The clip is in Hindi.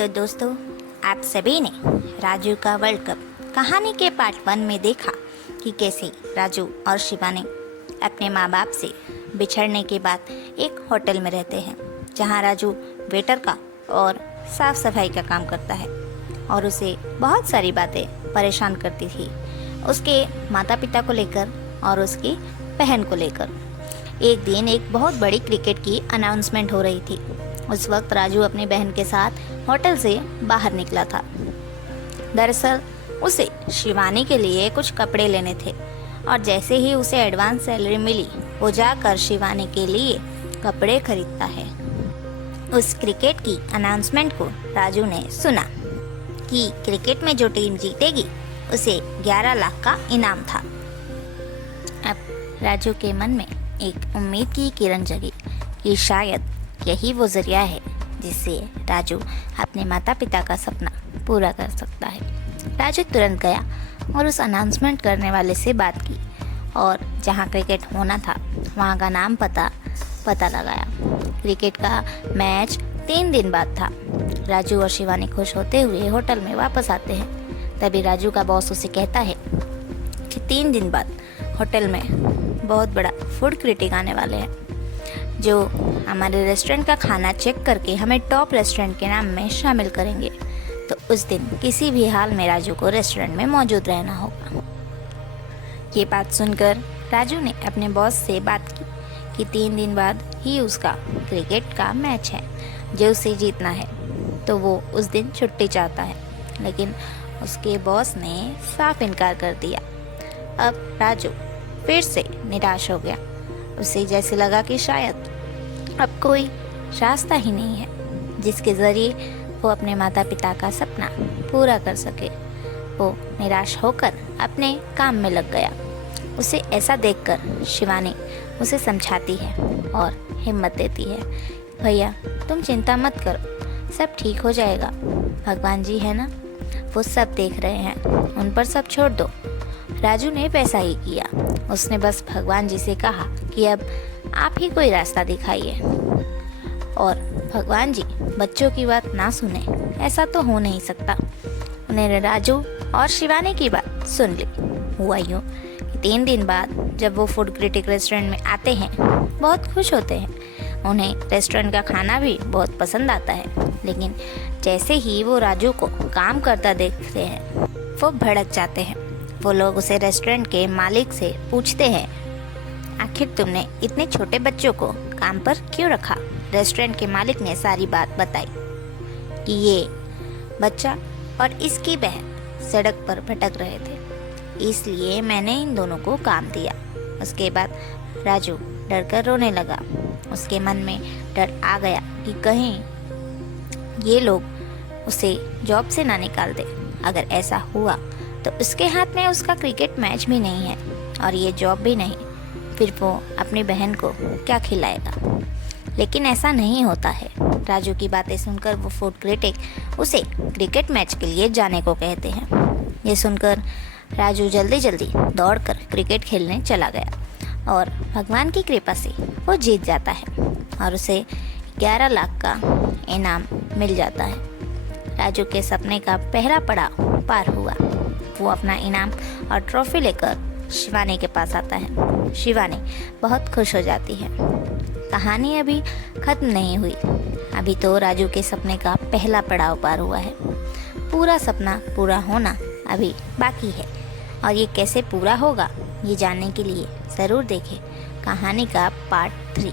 तो दोस्तों, आप सभी ने राजू का वर्ल्ड कप कहानी के पार्ट 1 में देखा कि कैसे राजू और शिवानी अपने माँ बाप से बिछड़ने के बाद एक होटल में रहते हैं, जहाँ राजू वेटर का और साफ सफाई का काम करता है और उसे बहुत सारी बातें परेशान करती थी, उसके माता पिता को लेकर और उसकी बहन को लेकर। एक दिन एक बहुत बड़ी क्रिकेट की अनाउंसमेंट हो रही थी। उस वक्त राजू अपनी बहन के साथ होटल से बाहर निकला था। दरअसल उसे शिवानी के लिए कुछ कपड़े लेने थे और जैसे ही उसे एडवांस सैलरी मिली, वो जाकर शिवानी के लिए कपड़े खरीदता है। उस क्रिकेट की अनाउंसमेंट को राजू ने सुना कि क्रिकेट में जो टीम जीतेगी उसे 11 लाख का इनाम था। अब राजू के मन में एक उम्मीद की किरण जगी कि शायद यही वो जरिया है जिससे राजू अपने माता पिता का सपना पूरा कर सकता है। राजू तुरंत गया और उस अनाउंसमेंट करने वाले से बात की और जहां क्रिकेट होना था वहां का नाम पता लगाया। क्रिकेट का मैच 3 दिन बाद था। राजू और शिवानी खुश होते हुए होटल में वापस आते हैं। तभी राजू का बॉस उसे कहता है कि 3 दिन बाद होटल में बहुत बड़ा फूड क्रिटिक आने वाले हैं, जो हमारे रेस्टोरेंट का खाना चेक करके हमें टॉप रेस्टोरेंट के नाम में शामिल करेंगे। तो उस दिन किसी भी हाल में राजू को रेस्टोरेंट में मौजूद रहना होगा। ये बात सुनकर राजू ने अपने बॉस से बात की कि 3 दिन बाद ही उसका क्रिकेट का मैच है जो उसे जीतना है, तो वो उस दिन छुट्टी चाहता है। लेकिन उसके बॉस ने साफ इनकार कर दिया। अब राजू फिर से निराश हो गया। उसे जैसे लगा कि शायद अब कोई रास्ता ही नहीं है जिसके ज़रिए वो अपने माता पिता का सपना पूरा कर सके। वो निराश होकर अपने काम में लग गया। उसे ऐसा देखकर शिवानी उसे समझाती है और हिम्मत देती है, भैया तुम चिंता मत करो, सब ठीक हो जाएगा। भगवान जी है ना, वो सब देख रहे हैं, उन पर सब छोड़ दो। राजू ने वैसा ही किया। उसने बस भगवान जी से कहा कि अब आप ही कोई रास्ता दिखाइए। और भगवान जी बच्चों की बात ना सुने, ऐसा तो हो नहीं सकता। उन्होंने राजू और शिवानी की बात सुन ली। हुआ यूँ कि 3 दिन बाद जब वो फूड क्रिटिक रेस्टोरेंट में आते हैं, बहुत खुश होते हैं। उन्हें रेस्टोरेंट का खाना भी बहुत पसंद आता है। लेकिन जैसे ही वो राजू को काम करता देखते हैं, वो भड़क जाते हैं। वो लोग उसे रेस्टोरेंट के मालिक से पूछते हैं, आखिर तुमने इतने छोटे बच्चों को काम पर क्यों रखा? रेस्टोरेंट के मालिक ने सारी बात बताई कि ये बच्चा और इसकी बहन सड़क पर भटक रहे थे, इसलिए मैंने इन दोनों को काम दिया। उसके बाद राजू डरकर रोने लगा। उसके मन में डर आ गया कि कहीं ये लोग उसे जॉब से ना निकाल दे। अगर ऐसा हुआ तो उसके हाथ में उसका क्रिकेट मैच भी नहीं है और ये जॉब भी नहीं, फिर वो अपनी बहन को क्या खिलाएगा। लेकिन ऐसा नहीं होता है। राजू की बातें सुनकर वो फूड क्रिटिक उसे क्रिकेट मैच के लिए जाने को कहते हैं। ये सुनकर राजू जल्दी दौड़कर क्रिकेट खेलने चला गया और भगवान की कृपा से वो जीत जाता है और उसे 11 लाख का इनाम मिल जाता है। राजू के सपने का पहला पड़ाव पार हुआ। वो अपना इनाम और ट्रॉफी लेकर शिवानी के पास आता है। शिवानी बहुत खुश हो जाती है। कहानी अभी ख़त्म नहीं हुई। अभी तो राजू के सपने का पहला पड़ाव पार हुआ है। पूरा सपना पूरा होना अभी बाकी है और ये कैसे पूरा होगा, ये जानने के लिए ज़रूर देखें कहानी का पार्ट 3।